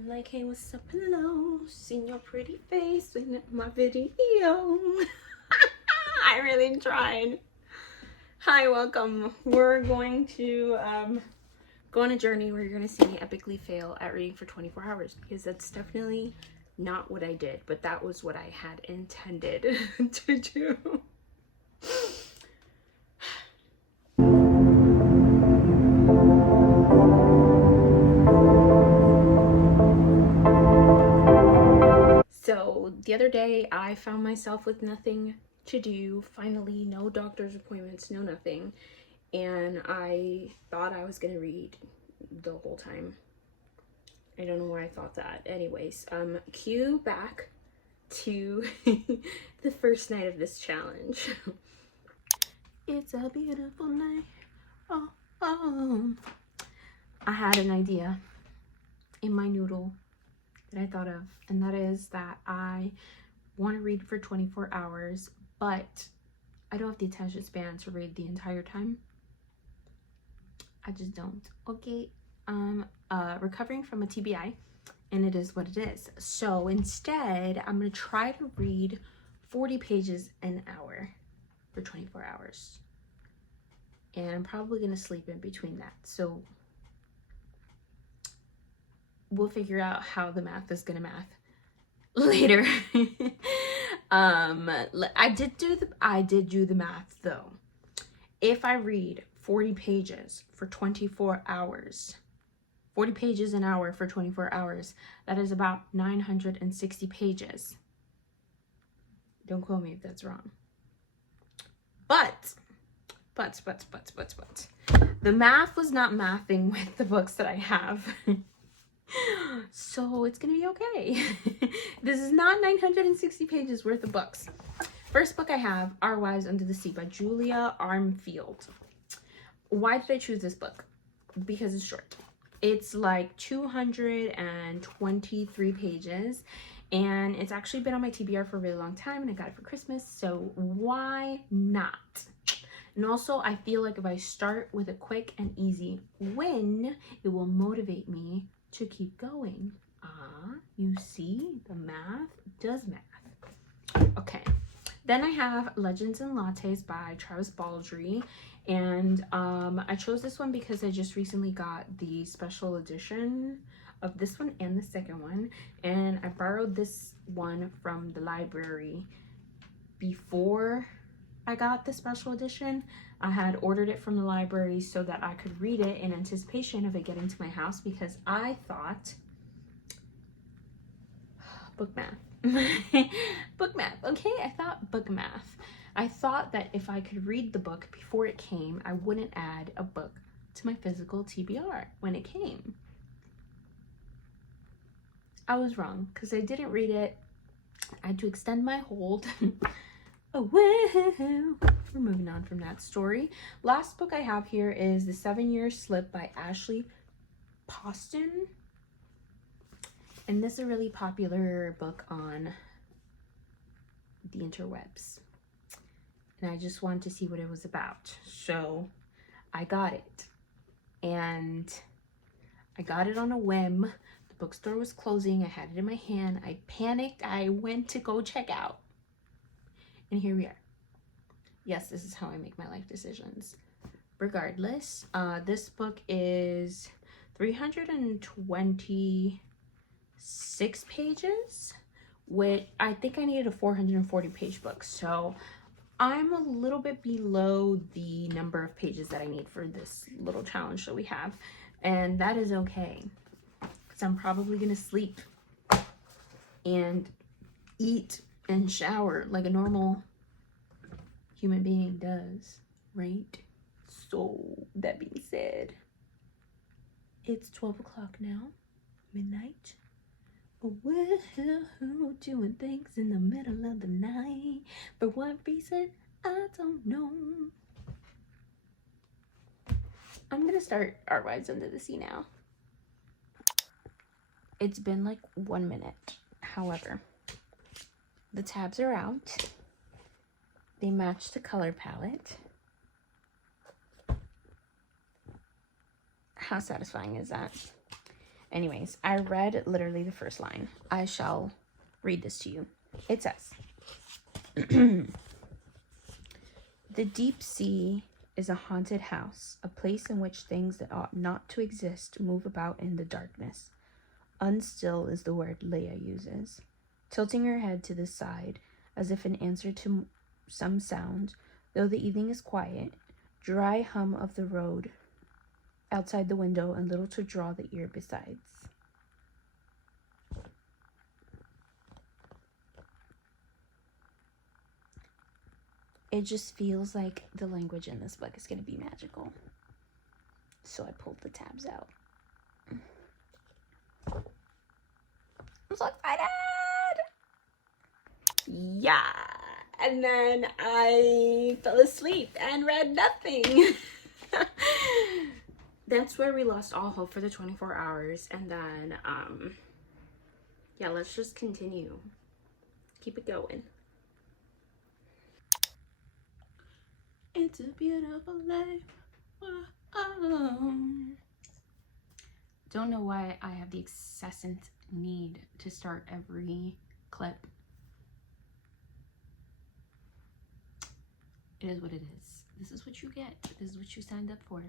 I'm like, hey, what's up? Hello, seen your pretty face in my video. I really tried. Hi, welcome. We're going to go on a journey where you're going to see me epically fail at reading for 24 hours because that's definitely not what I did, but that was what I had intended to do. So the other day I found myself with nothing to do, finally, no doctor's appointments, no nothing, and I thought I was gonna read the whole time. I don't know why I thought that. Anyways, cue back to the first night of this challenge. It's a beautiful night. Oh, oh. I had an idea in my noodle that I thought of, and that is that I want to read for 24 hours, but I don't have the attention span to read the entire time. I just don't. Okay, I'm recovering from a TBI, and it is what it is. So instead, I'm going to try to read 40 pages an hour for 24 hours. And I'm probably going to sleep in between that. So we'll figure out how the math is gonna math later. I did do the math though. If I read 40 pages for 24 hours, 40 pages an hour for 24 hours, that is about 960 pages. Don't quote me if that's wrong. But the math was not mathing with the books that I have. So it's gonna be okay. This is not 960 pages worth of books. First book I have, Our Wives Under the Sea by Julia Armfield. Why did I choose this book? Because it's short. It's like 223 pages, and it's actually been on my TBR for a really long time, and I got it for Christmas, so why not? And also, I feel like if I start with a quick and easy win, it will motivate me to keep going. You see, the math does math. Okay, then I have Legends and Lattes by Travis Baldree, and I chose this one because I just recently got the special edition of this one and the second one, and I borrowed this one from the library before I got the special edition. I had ordered it from the library so that I could read it in anticipation of it getting to my house, because I thought book math. Book math, okay? I thought book math. I thought that if I could read the book before it came, I wouldn't add a book to my physical TBR when it came. I was wrong, because I didn't read it. I had to extend my hold. Oh, well, we're moving on from that story. Last book I have here is The 7-Year Slip by Ashley Poston. And this is a really popular book on the interwebs. And I just wanted to see what it was about. So I got it. And I got it on a whim. The bookstore was closing. I had it in my hand. I panicked. I went to go check out. And here we are. Yes, this is how I make my life decisions. Regardless, this book is 326 pages, which I think I needed a 440 page book. So I'm a little bit below the number of pages that I need for this little challenge that we have. And that is okay, because I'm probably gonna sleep and eat and shower like a normal human being does, right? So that being said, it's 12 o'clock now, midnight. Well, doing things in the middle of the night. For what reason, I don't know. I'm gonna start Our Wives Under the Sea now. It's been like 1 minute. However, the tabs are out. They match the color palette. How satisfying is that? Anyways, I read literally the first line. I shall read this to you. It says, the deep sea is a haunted house, a place in which things that ought not to exist move about in the darkness. Unstill is the word Leia uses. Tilting her head to the side, as if in answer to some sound, though the evening is quiet, dry hum of the road outside the window and little to draw the ear besides. It just feels like the language in this book is going to be magical. So I pulled the tabs out. I'm so excited! Yeah! And then I fell asleep and read nothing. That's where we lost all hope for the 24 hours. And then, yeah, let's just continue. Keep it going. It's a beautiful life. Don't know why I have the incessant need to start every clip. It is what it is. This is what you get. This is what you signed up for.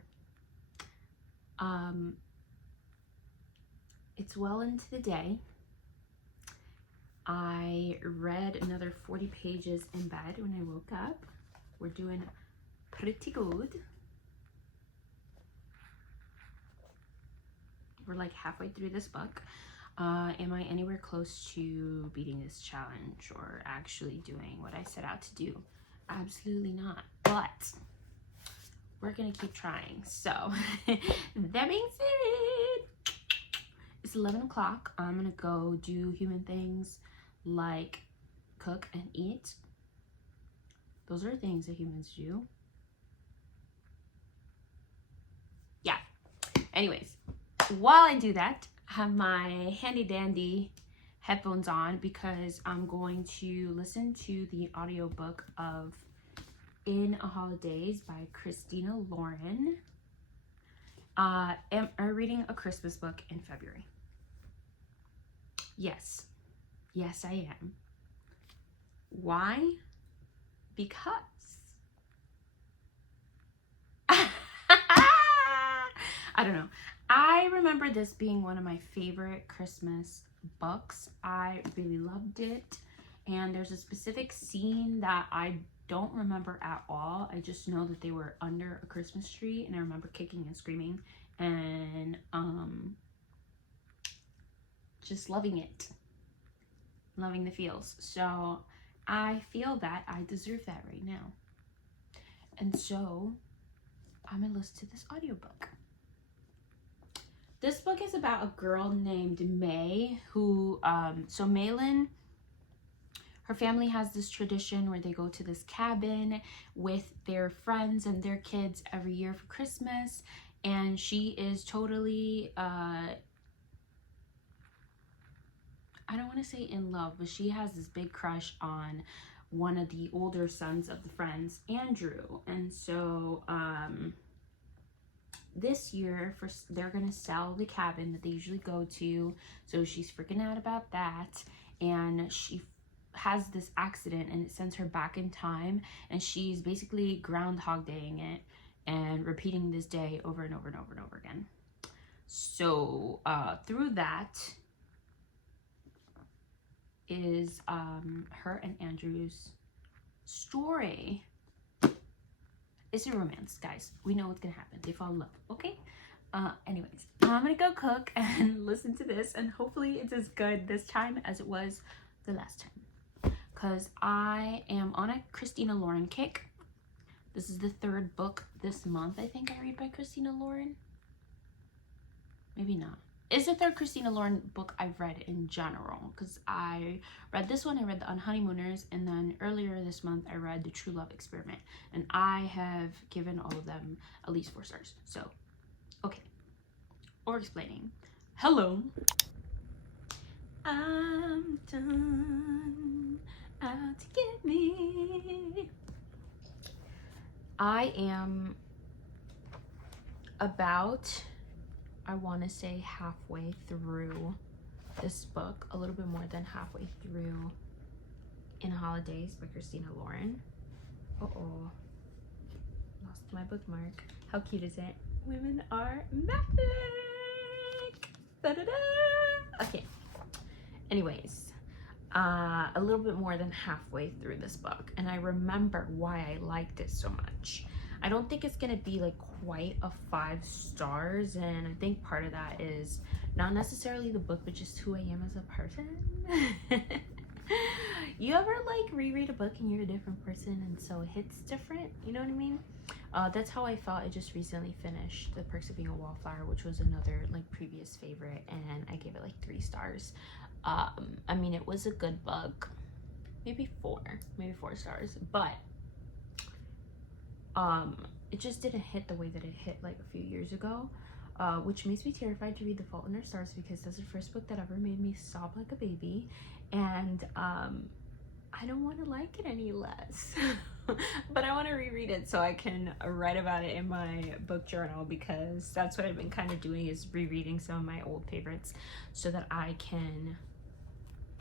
It's well into the day. I read another 40 pages in bed when I woke up. We're doing pretty good. We're like halfway through this book. Am I anywhere close to beating this challenge or actually doing what I set out to do? Absolutely not. But we're gonna keep trying. So that being said, it's 11 o'clock. I'm gonna go do human things like cook and eat. Those are things that humans do. Yeah. Anyways, while I do that, I have my handy dandy headphones on because I'm going to listen to the audiobook of In a Holidays by Christina Lauren. Am I reading a Christmas book in February? Yes. Yes, I am. Why? Because I don't know. I remember this being one of my favorite Christmas books. I really loved it. And there's a specific scene that I don't remember at all. I just know that they were under a Christmas tree and I remember kicking and screaming and just loving it. Loving the feels. So I feel that I deserve that right now. And so I'm gonna listen to this audiobook. This book is about a girl named May who, so Maylin, her family has this tradition where they go to this cabin with their friends and their kids every year for Christmas. And she is totally, I don't want to say in love, but she has this big crush on one of the older sons of the friends, Andrew. And so, this year they're gonna sell the cabin that they usually go to, so she's freaking out about that, and she has this accident and it sends her back in time, and she's basically Groundhog Daying it and repeating this day over and over and over and over again. So through that is her and Andrew's story. It's a romance, guys. We know what's gonna happen. They fall in love, okay? Anyways, I'm gonna go cook and listen to this, and hopefully it's as good this time as it was the last time. Because I am on a Christina Lauren kick. This is the third book this month, I think, I read by Christina Lauren. Maybe not. It's the third Christina Lauren book I've read in general, because I read this one, I read The Unhoneymooners, and then earlier this month I read The True Love Experiment, and I have given all of them at least 4 stars. So, okay. Or explaining. Hello. I'm done out to get me. I am about, I want to say halfway through this book, a little bit more than halfway through In Holidays by Christina Lauren. Uh-oh. Lost my bookmark. How cute is it? Women are magic! Da-da-da! Okay. Anyways, a little bit more than halfway through this book, and I remember why I liked it so much. I don't think it's gonna be like quite a 5 stars, and I think part of that is not necessarily the book, but just who I am as a person. You ever like reread a book and you're a different person, and so it hits different, you know what I mean? That's how I felt. I just recently finished The Perks of Being a Wallflower, which was another like previous favorite, and I gave it like 3 stars. I mean, it was a good book, maybe 4 stars, but it just didn't hit the way that it hit like a few years ago, which makes me terrified to read The Fault in Our Stars, because that's the first book that ever made me sob like a baby, and I don't want to like it any less. But I want to reread it so I can write about it in my book journal, because that's what I've been kind of doing, is rereading some of my old favorites so that I can,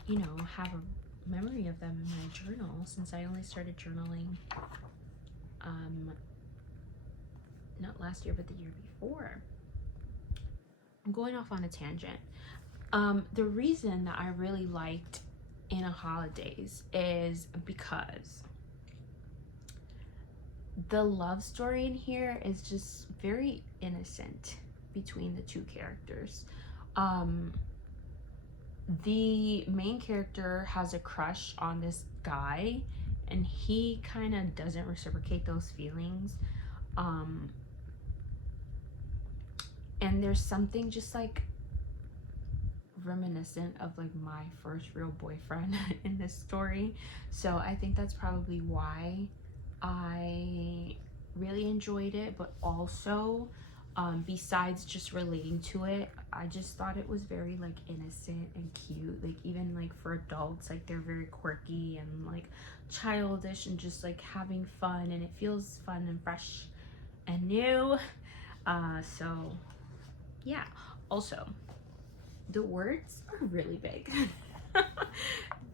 you know, have a memory of them in my journal, since I only started journaling not last year but the year before. I'm going off on a tangent. The reason that I really liked In a Holidays is because the love story in here is just very innocent between the 2 characters. The main character has a crush on this guy, and he kind of doesn't reciprocate those feelings. And there's something just like reminiscent of like my first real boyfriend in this story. So I think that's probably why I really enjoyed it. But also, besides just relating to it, I just thought it was very like innocent and cute. Like even like for adults, like they're very quirky and like childish and just like having fun, and it feels fun and fresh and new. So yeah. Also, the words are really big.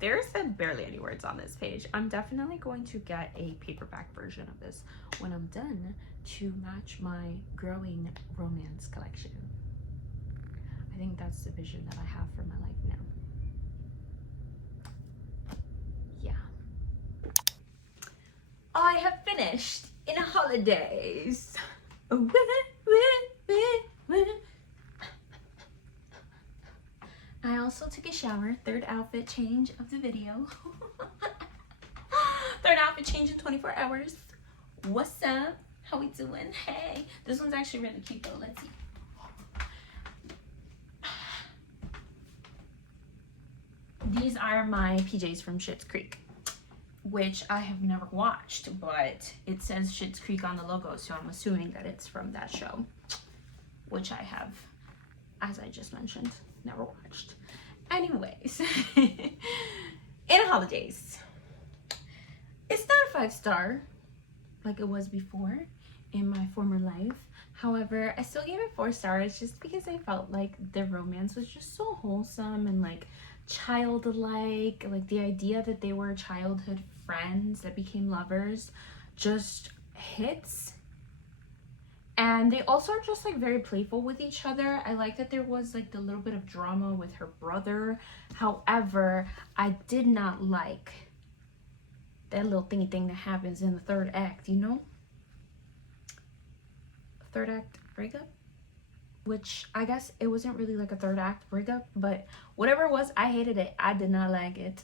There's barely any words on this page. I'm definitely going to get a paperback version of this when I'm done to match my growing romance collection. I think that's the vision that I have for my life now. Yeah. I have finished In a Holidays. I also took a shower. 3rd outfit change of the video. 3rd outfit change in 24 hours. What's up? How we doing? Hey. This one's actually really cute though. Let's see. These are my PJs from Schitt's Creek, which I have never watched, but it says Schitt's Creek on the logo, so I'm assuming that it's from that show, which I have, as I just mentioned, never watched. Anyways, In Holidays. It's not a 5 star like it was before in my former life. However, I still gave it 4 stars just because I felt like the romance was just so wholesome and like childlike. Like the idea that they were childhood friends that became lovers just hits. And they also are just like very playful with each other. I like that there was like the little bit of drama with her brother. However, I did not like that little thingy thing that happens in the 3rd act, you know? 3rd act breakup? Which I guess it wasn't really like a 3rd act breakup, but whatever it was, I hated it. I did not like it.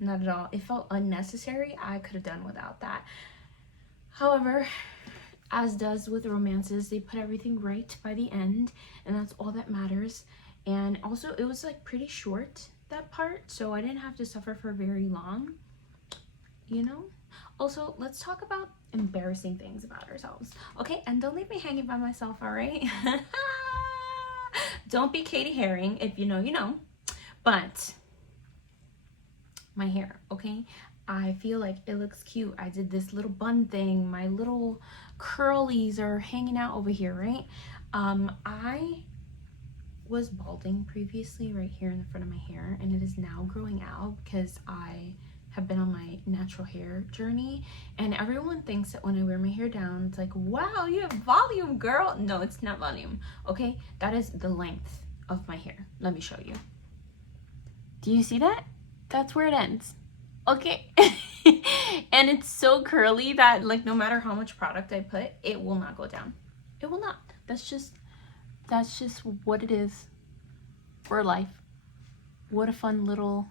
Not at all. It felt unnecessary. I could have done without that. However, as does with romances, they put everything right by the end, and that's all that matters. And also, it was like pretty short, that part, so I didn't have to suffer for very long, you know? Also, let's talk about embarrassing things about ourselves, okay? And don't leave me hanging by myself, all right? Don't be Katie Herring. If you know, you know. But my hair, okay? I feel like it looks cute. I did this little bun thing. My little curlies are hanging out over here, right? I was balding previously right here in the front of my hair, and it is now growing out because I have been on my natural hair journey, and everyone thinks that when I wear my hair down, it's like, wow, you have volume, girl. No, it's not volume. Okay, that is the length of my hair. Let me show you. Do you see that? That's where it ends. Okay. And it's so curly that like no matter how much product I put, it will not go down. It will not. That's just what it is for life. What a fun little...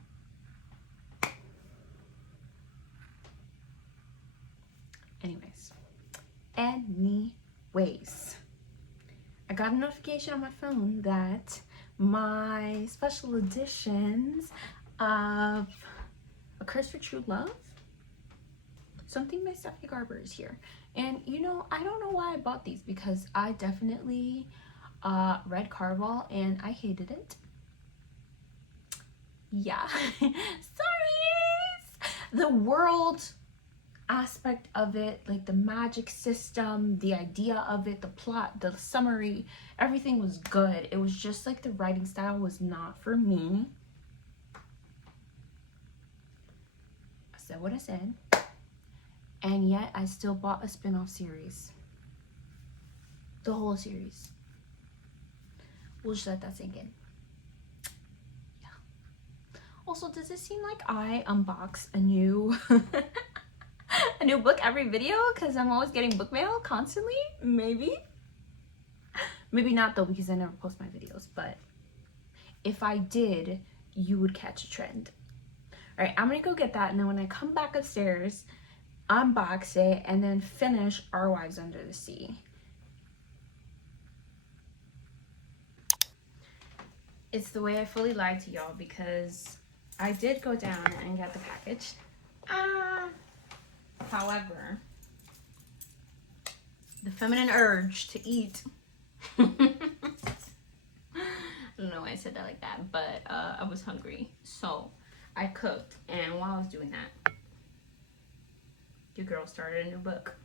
Anyways, I got a notification on my phone that my special editions of A Curse for True Love, Something by Stephanie Garber, is here. And you know, I don't know why I bought these, because I definitely read Caraval and I hated it. Yeah. Sorry. The world aspect of it, like the magic system, the idea of it, the plot, the summary, everything was good. It was just like the writing style was not for me. I said what I said, and yet I still bought a spin-off series, the whole series. We'll just let that sink in. Yeah. Also, does it seem like I unbox a new a new book every video because I'm always getting book mail constantly? Maybe not though, because I never post my videos, but if I did, you would catch a trend. All right, I'm gonna go get that, and then when I come back upstairs, unbox it, and then finish Our Wives Under the Sea. It's the way I fully lied to y'all, because I did go down and get the package. However, the feminine urge to eat. I don't know why I said that like that, but I was hungry, so I cooked, and while I was doing that, your girl started a new book.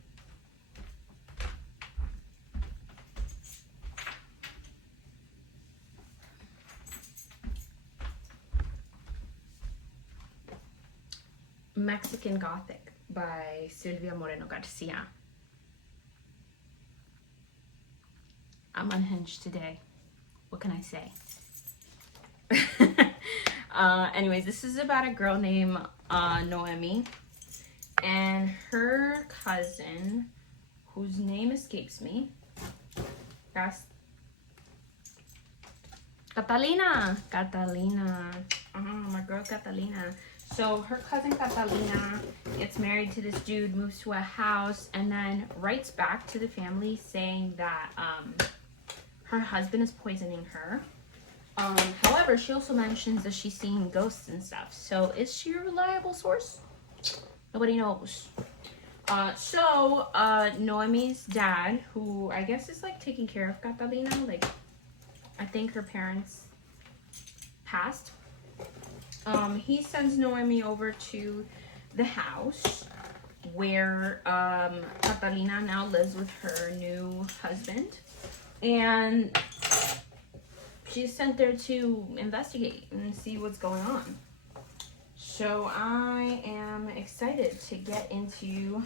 Mexican Gothic by Silvia Moreno Garcia. I'm unhinged today. What can I say? Anyways, this is about a girl named Noemi and her cousin, whose name escapes me. That's Catalina. My girl Catalina. So her cousin Catalina gets married to this dude, moves to a house, and then writes back to the family saying that her husband is poisoning her. However, she also mentions that she's seeing ghosts and stuff. So is she a reliable source? Nobody knows. So Noemi's dad, who I guess is like taking care of Catalina, like I think her parents passed. He sends Noemi over to the house where Catalina now lives with her new husband, and she's sent there to investigate and see what's going on. So I am excited to get into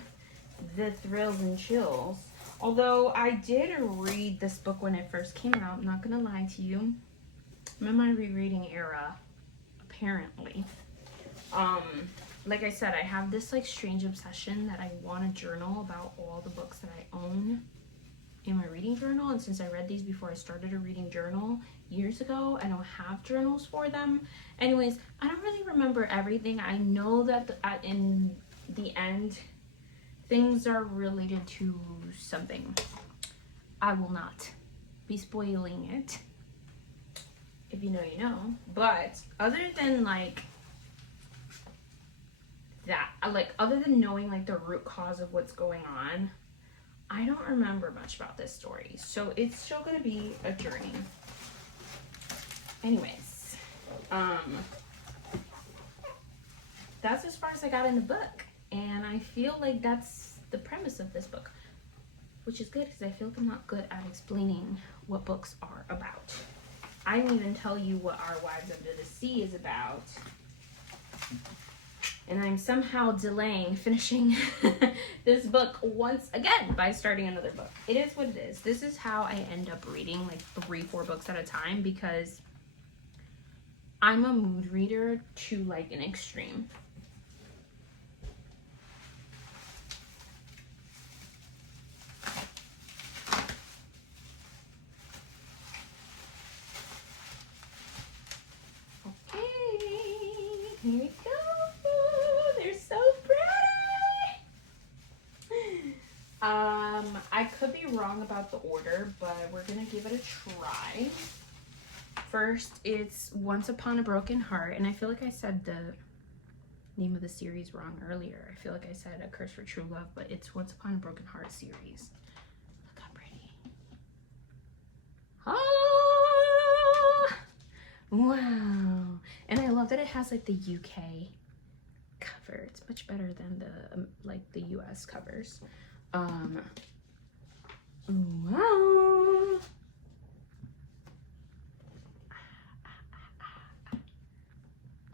the thrills and chills. Although I did read this book when it first came out, I'm not gonna lie to you. I'm in my rereading era, apparently. Like I said, I have this like strange obsession that I want to journal about all the books that I own in my reading journal, and since I read these before I started a reading journal years ago, I don't have journals for them. Anyways, I don't really remember everything. I know that in the end, things are related to something. I will not be spoiling it. If you know, you know. But other than like that, like other than knowing like the root cause of what's going on, I don't remember much about this story. So it's still gonna be a journey. Anyways, that's as far as I got in the book, and I feel like that's the premise of this book, which is good because I feel like I'm not good at explaining what books are about. I didn't even tell you what Our Wives Under the Sea is about. And I'm somehow delaying finishing this book once again by starting another book. It is what it is. This is how I end up reading like 3-4 books at a time, because I'm a mood reader to like an extreme. Okay, here we go. They're so pretty. I could be wrong about the order, but we're gonna give it a try. First, it's Once Upon a Broken Heart, and I feel like I said the name of the series wrong earlier. I feel like I said A Curse for True Love, but it's Once Upon a Broken Heart series. Look how pretty. Ah! Wow. And I love that it has like the UK cover. It's much better than the like the US covers. Wow.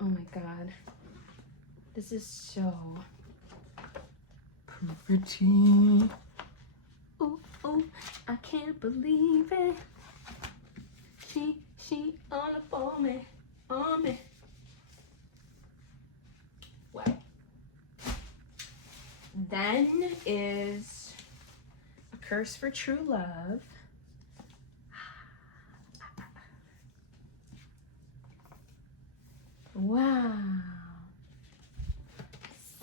Oh my god. This is so pretty. Oh, oh, I can't believe it. She all up on me, on me. Wow. Then is A Curse for True Love. Wow.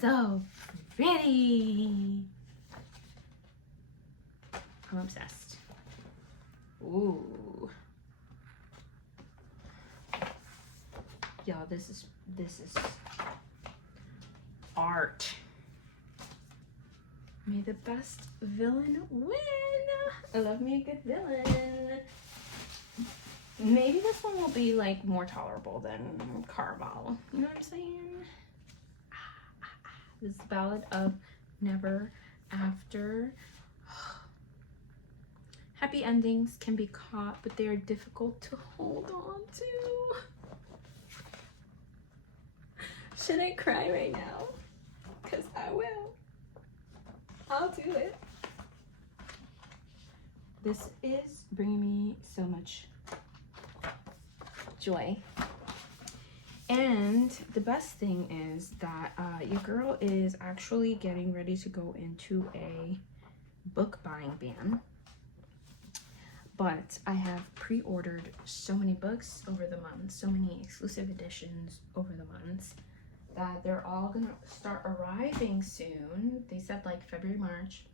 So pretty. I'm obsessed. Ooh. Y'all, this is art. May the best villain win. I love me a good villain. Maybe this one will be like more tolerable than Carval. You know what I'm saying? This is the Ballad of Never After. Happy endings can be caught, but they are difficult to hold on to. Should I cry right now? Because I will. I'll do it. This is bringing me so much joy. And the best thing is that your girl is actually getting ready to go into a book buying ban. But I have pre-ordered so many books over the months, so many exclusive editions over the months, that they're all gonna start arriving soon. They said like February, March,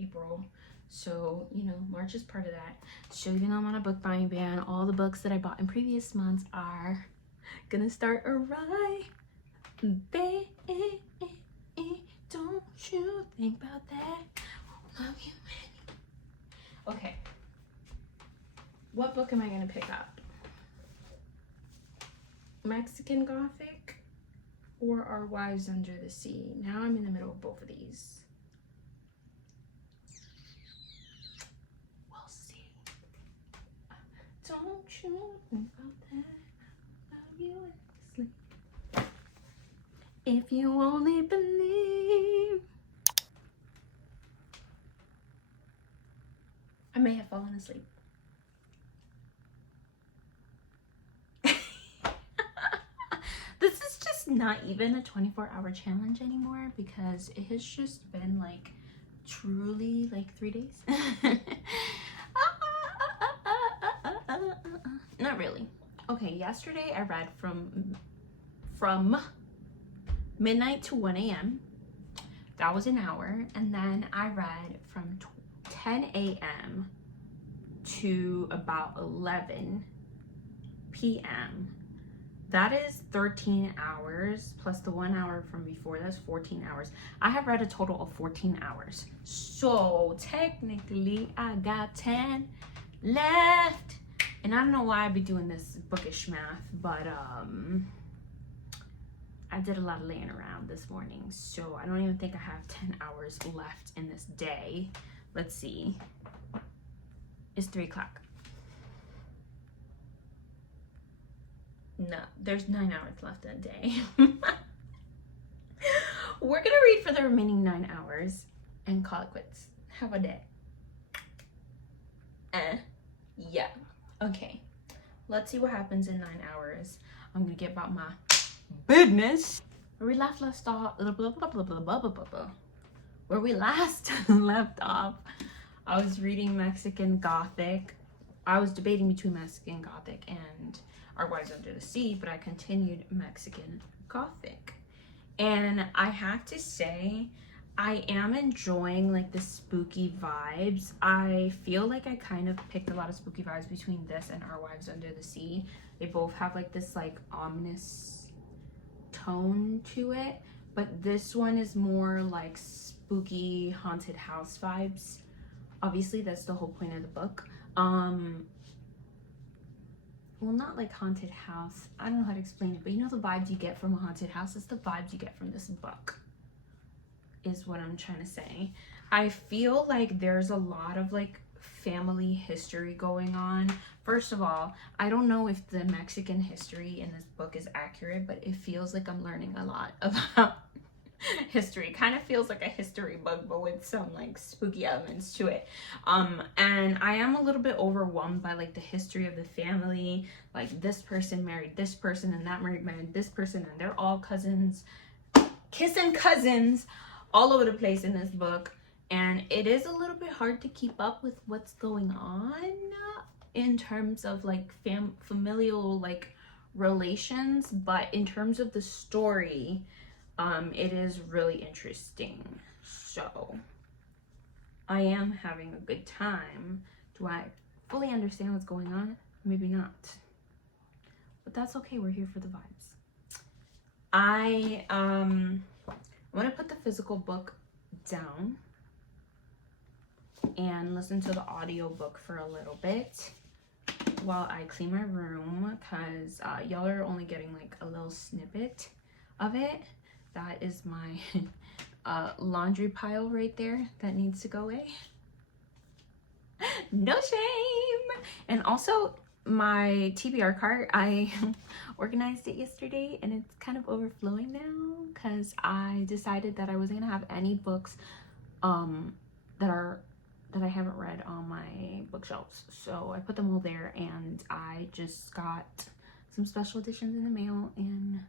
April. So, you know, March is part of that. So even though I'm on a book buying ban, all the books that I bought in previous months are gonna start arriving. Baby, don't you think about that? I love you. Okay. What book am I gonna pick up? Mexican Gothic or Our Wives Under the Sea? Now I'm in the middle of both of these. We'll see. Don't you think about that? Love you endlessly. If you only believe. I may have fallen asleep. This is just not even a 24-hour challenge anymore, because it has just been like truly like 3 days. Not really. Okay, yesterday I read from midnight to 1 a.m. That was an hour. And then I read from 10 a.m. to about 11 p.m. That is 13 hours plus the 1 hour from before. That's 14 hours. I have read a total of 14 hours. So technically I got 10 left. And I don't know why I'd be doing this bookish math, but I did a lot of laying around this morning. So I don't even think I have 10 hours left in this day. Let's see. It's 3 o'clock. No, there's 9 hours left in a day. We're gonna read for the remaining 9 hours and call it quits. Have a day. Yeah. Okay. Let's see what happens in 9 hours. I'm gonna get about my business. Where we last off. Where we last left off, I was reading Mexican Gothic. I was debating between Mexican Gothic and Our Wives Under the Sea, but I continued Mexican Gothic. And I have to say, I am enjoying like the spooky vibes. I feel like I kind of picked a lot of spooky vibes between this and Our Wives Under the Sea. They both have like this like ominous tone to it, but this one is more like spooky haunted house vibes. Obviously that's the whole point of the book. Well, not like haunted house, I don't know how to explain it, but you know the vibes you get from a haunted house? It's the vibes you get from this book, is what I'm trying to say. I feel like there's a lot of like family history going on. First of all, I don't know if the Mexican history in this book is accurate, but it feels like I'm learning a lot about history. Kind of feels like a history book, but with some like spooky elements to it. And I am a little bit overwhelmed by like the history of the family. Like this person married this person and that married this person, and they're all cousins, kissing cousins all over the place in this book. And it is a little bit hard to keep up with what's going on in terms of like familial like relations, but in terms of the story, it is really interesting. So I am having a good time. Do I fully understand what's going on? Maybe not, but that's okay. We're here for the vibes. I want to put the physical book down and listen to the audio book for a little bit while I clean my room, because y'all are only getting like a little snippet of it. That is my laundry pile right there that needs to go away. No shame. And also my TBR cart, I organized it yesterday and it's kind of overflowing now because I decided that I wasn't gonna have any books that I haven't read on my bookshelves. So I put them all there, and I just got some special editions in the mail, and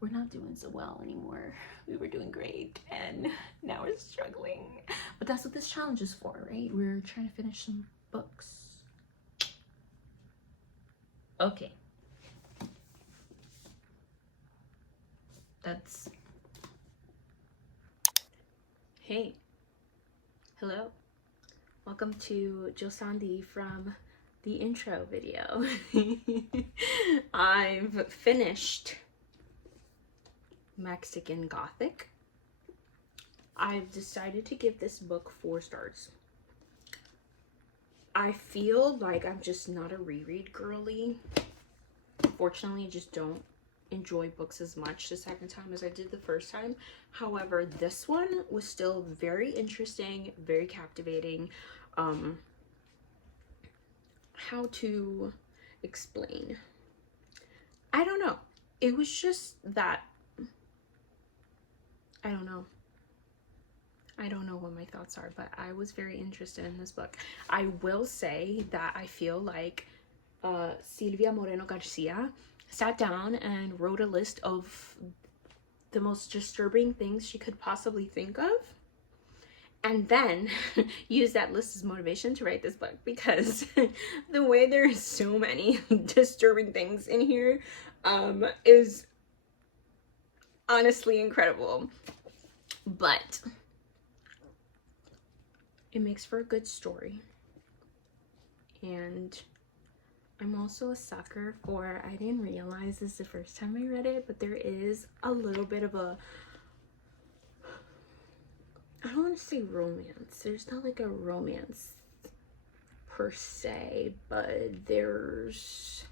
we're not doing so well anymore. We were doing great and now we're struggling. But that's what this challenge is for, right? We're trying to finish some books. Okay. That's... Hey. Hello. Welcome to Josandi from the intro video. I've finished Mexican Gothic. I've decided to give this book 4 stars. I feel like I'm just not a reread girly. Fortunately, I just don't enjoy books as much the second time as I did the first time. However, this one was still very interesting, very captivating. How to explain? I don't know. It was just that, I don't know what my thoughts are, but I was very interested in this book. I will say that I feel like Silvia Moreno Garcia sat down and wrote a list of the most disturbing things she could possibly think of, and then used that list as motivation to write this book, because the way there's so many disturbing things in here is honestly incredible. But it makes for a good story. And I'm also a sucker for, I didn't realize this the first time I read it, but there is a little bit of a, I don't want to say romance. There's not like a romance per se, but there's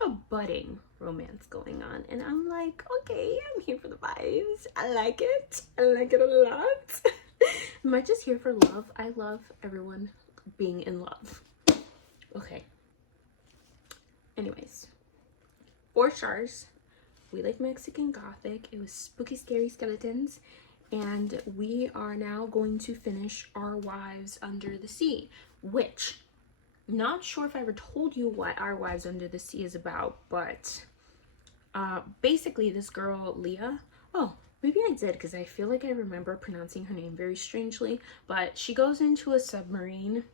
a budding romance going on. And I'm like, okay, I'm here for the vibes. I like it. I like it a lot. Am I just here for love? I love everyone being in love. Okay. Anyways, 4 stars. We like Mexican Gothic. It was spooky, scary skeletons. And we are now going to finish Our Wives Under the Sea, which, not sure if I ever told you what Our Wives Under the Sea is about, but basically this girl, Leah, oh, maybe I did because I feel like I remember pronouncing her name very strangely, but she goes into a submarine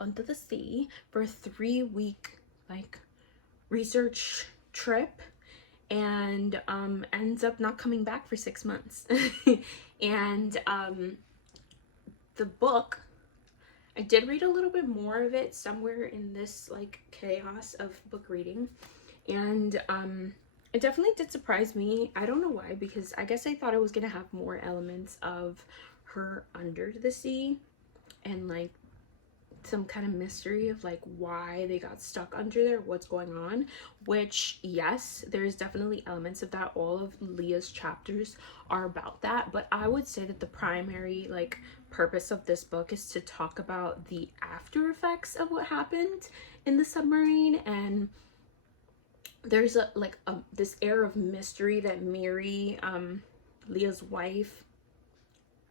under the sea for a 3-week like research trip, and ends up not coming back for 6 months. And the book, I did read a little bit more of it somewhere in this like chaos of book reading, and it definitely did surprise me. I don't know why, because I guess I thought it was gonna have more elements of her under the sea and like some kind of mystery of like why they got stuck under there, what's going on, which yes, there's definitely elements of that. All of Leah's chapters are about that, but I would say that the primary like purpose of this book is to talk about the after effects of what happened in the submarine. And there's a like this air of mystery that Mary, Leah's wife,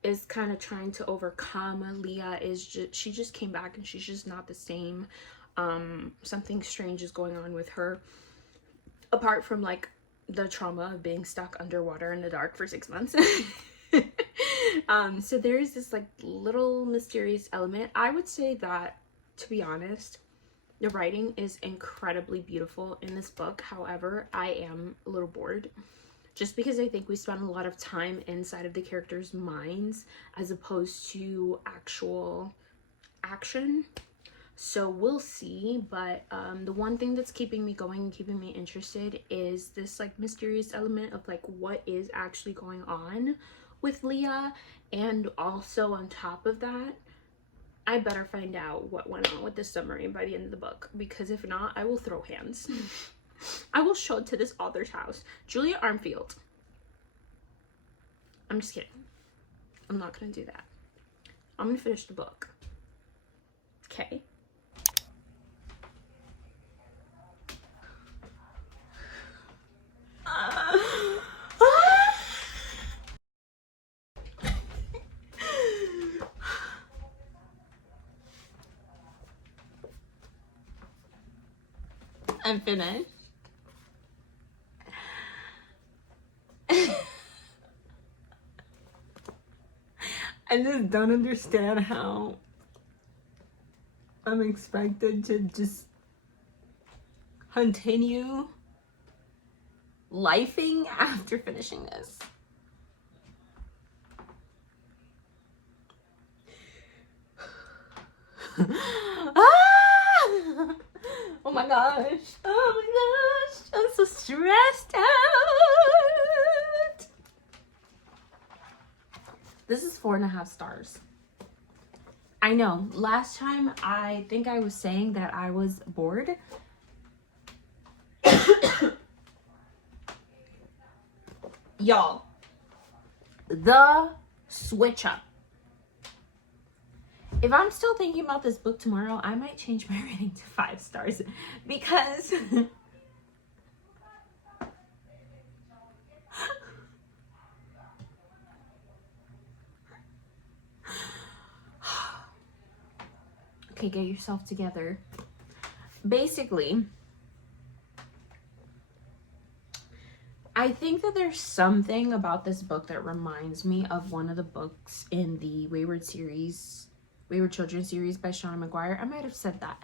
is kind of trying to overcome. Leah is just, she just came back and she's just not the same. Something strange is going on with her, apart from like the trauma of being stuck underwater in the dark for 6 months. So there's this like little mysterious element. I would say that, to be honest, the writing is incredibly beautiful in this book. However, I am a little bored, just because I think we spend a lot of time inside of the characters' minds as opposed to actual action. So we'll see, but the one thing that's keeping me going and keeping me interested is this like mysterious element of like what is actually going on with Leah. And also on top of that, I better find out what went on with the submarine by the end of the book, because if not, I will throw hands. I will show it to this author's house. Julia Armfield. I'm just kidding. I'm not gonna do that. I'm gonna finish the book. Okay. I'm finished. I just don't understand how I'm expected to just continue lifing after finishing this. Oh my gosh. Oh my gosh. I'm so stressed out. This is 4.5 stars. I know. Last time I think I was saying that I was bored. Y'all, the switch up. If I'm still thinking about this book tomorrow, I might change my rating to 5 stars, because okay, get yourself together. Basically, I think that there's something about this book that reminds me of one of the books in the Wayward Children series by Shauna McGuire. I might have said that.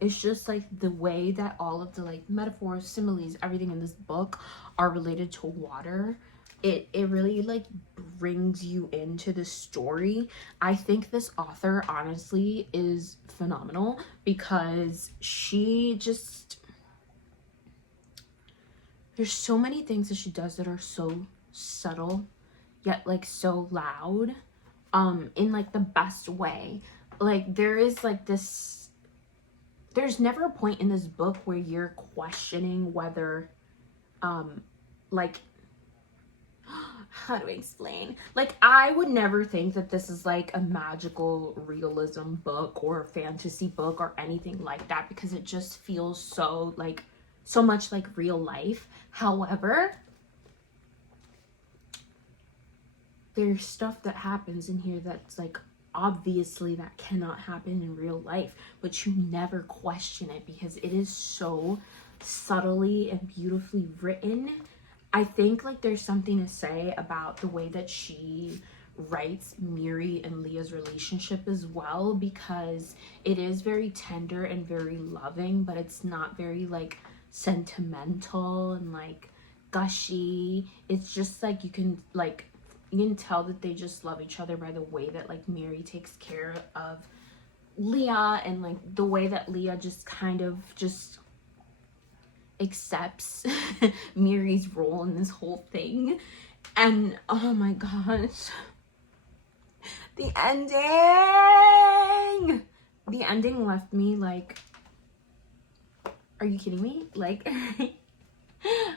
It's just like the way that all of the like metaphors, similes, everything in this book are related to water. It really like brings you into the story. I think this author honestly is phenomenal, because she just, there's so many things that she does that are so subtle yet like so loud, in like the best way. Like there is like this, there's never a point in this book where you're questioning whether like how do I explain? Like, I would never think that this is like a magical realism book or a fantasy book or anything like that, because it just feels so like, so much like real life. However, there's stuff that happens in here that's like, obviously that cannot happen in real life, but you never question it because it is so subtly and beautifully written. I think like there's something to say about the way that she writes Miri and Leah's relationship as well, because it is very tender and very loving, but it's not very like sentimental and like gushy. It's just like you can tell that they just love each other by the way that like Miri takes care of Leah, and like the way that Leah just kind of just accepts Miri's role in this whole thing. And oh my gosh, the ending left me like, are you kidding me? Like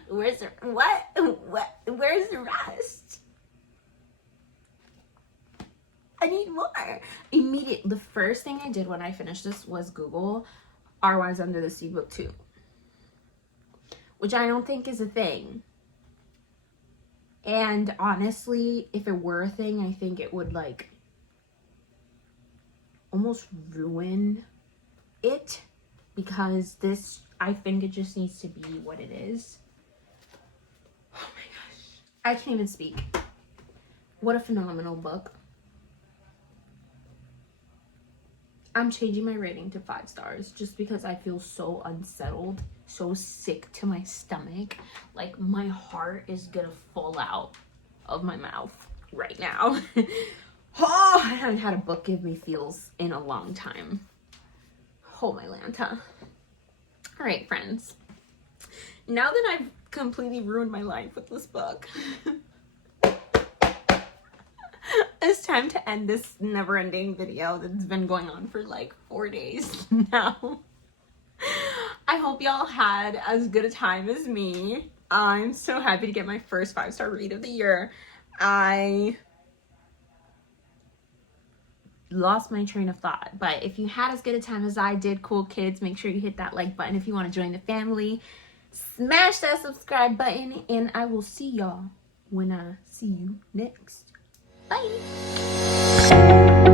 where's the rest? I need more. Immediate. The first thing I did when I finished this was Google Our Wives Under the Sea Book 2, which I don't think is a thing. And honestly, if it were a thing, I think it would like almost ruin it, because this, I think it just needs to be what it is. Oh my gosh, I can't even speak. What a phenomenal book. I'm changing my rating to 5 stars just because I feel so unsettled, so sick to my stomach. Like my heart is gonna fall out of my mouth right now. Oh, I haven't had a book give me feels in a long time. Oh my Lanta. All right, friends. Now that I've completely ruined my life with this book, it's time to end this never-ending video that's been going on for like 4 days now. I hope y'all had as good a time as me. I'm so happy to get my first 5-star read of the year. I lost my train of thought, but if you had as good a time as I did, cool kids, make sure you hit that like button if you want to join the family. Smash that subscribe button, and I will see y'all when I see you next. Bye.